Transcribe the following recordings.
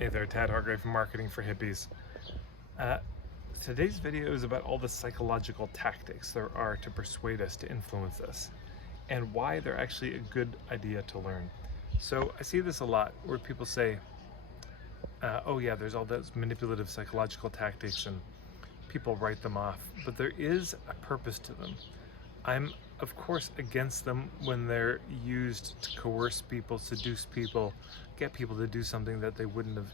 Hey there, Tad Hargrave from Marketing for Hippies. Uh, Today's video is about all the psychological tactics there are to persuade us to influence us and why they're actually a good idea to learn. So I see this a lot where people say, oh yeah, there's all those manipulative psychological tactics and people write them off, but there is a purpose to them. I'm, of course, against them when they're used to coerce people, seduce people, get people to do something that they wouldn't have,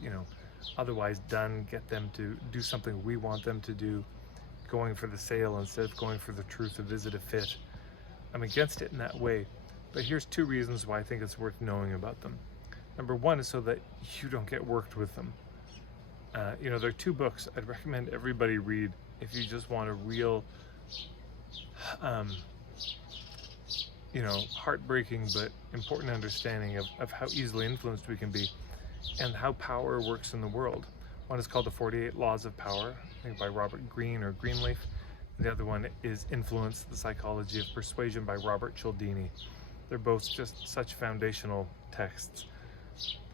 otherwise done, get them to do something we want them to do, going for the sale instead of going for the truth of is it a fit. I'm against it in that way, but here's two reasons why I think it's worth knowing about them. Number one is so that you don't get worked with them. There are two books I'd recommend everybody read if you just want a real heartbreaking but important understanding of how easily influenced we can be and how power works in the world. One is called The 48 Laws of Power, I think by Robert Greene or Greenleaf. The other one is Influence, the Psychology of Persuasion by Robert Cialdini. They're both just such foundational texts.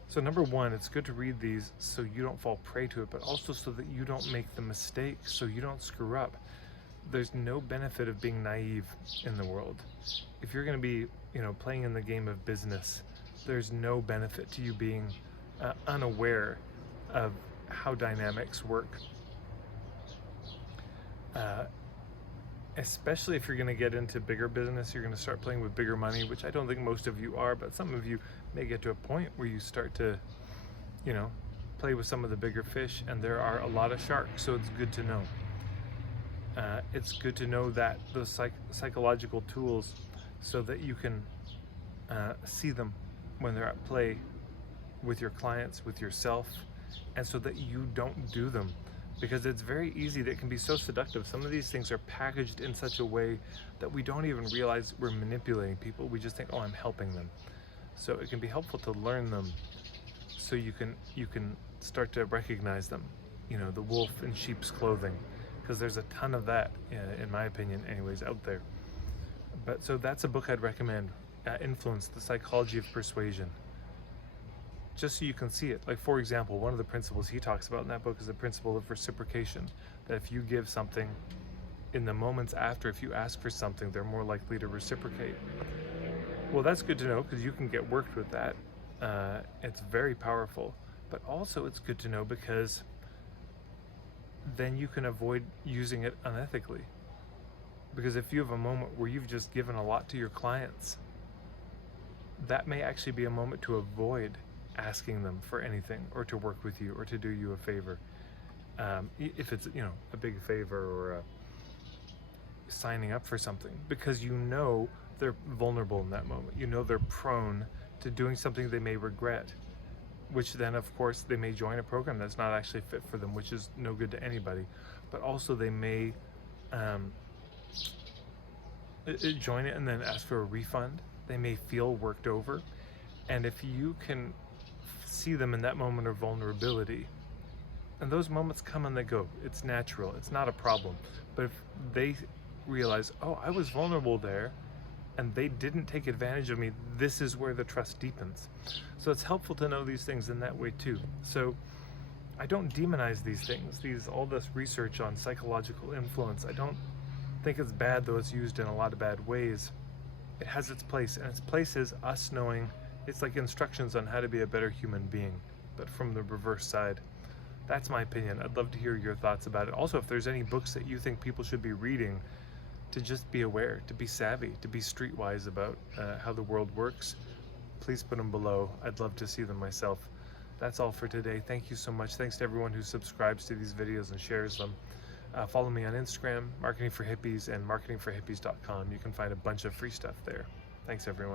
So number one, it's good to read these so you don't fall prey to it, but also so that you don't make the mistake, so you don't screw up. There's no benefit of being naive in the world. If you're going to be, playing in the game of business, there's no benefit to you being unaware of how dynamics work. Especially if you're going to get into bigger business, you're going to start playing with bigger money, which I don't think most of you are, but some of you may get to a point where you start to, play with some of the bigger fish, and there are a lot of sharks, so it's good to know. It's good to know that those psychological tools so that you can see them when they're at play with your clients, with yourself, and so that you don't do them. Because it's very easy, that can be so seductive. Some of these things are packaged in such a way that we don't even realize we're manipulating people. We just think, oh, I'm helping them. So it can be helpful to learn them so you can start to recognize them, the wolf in sheep's clothing, because there's a ton of that, in my opinion anyways, out there. But so that's a book I'd recommend, Influence, the Psychology of Persuasion. Just so you can see it. Like, for example, one of the principles he talks about in that book is the principle of reciprocation, that if you give something, in the moments after, if you ask for something, they're more likely to reciprocate. Well, that's good to know because you can get worked with that. It's very powerful, but also it's good to know because then you can avoid using it unethically. Because if you have a moment where you've just given a lot to your clients, that may actually be a moment to avoid asking them for anything or to work with you or to do you a favor. If it's, a big favor or signing up for something, because they're vulnerable in that moment. They're prone to doing something they may regret, which then of course they may join a program that's not actually fit for them, which is no good to anybody. But also they may join it and then ask for a refund. They may feel worked over. And if you can see them in that moment of vulnerability, and those moments come and they go, it's natural, it's not a problem. But if they realize, oh, I was vulnerable there and they didn't take advantage of me, this is where the trust deepens. So it's helpful to know these things in that way too. So I don't demonize these things, all this research on psychological influence. I don't think it's bad, though it's used in a lot of bad ways. It has its place, and its place is us knowing. It's like instructions on how to be a better human being, but from the reverse side. That's my opinion. I'd love to hear your thoughts about it. Also, if there's any books that you think people should be reading to just be aware, to be savvy, to be streetwise about how the world works, please put them below. I'd love to see them myself. That's all for today. Thank you so much. Thanks to everyone who subscribes to these videos and shares them. Follow me on Instagram, Marketing for Hippies, and marketingforhippies.com. You can find a bunch of free stuff there. Thanks, everyone.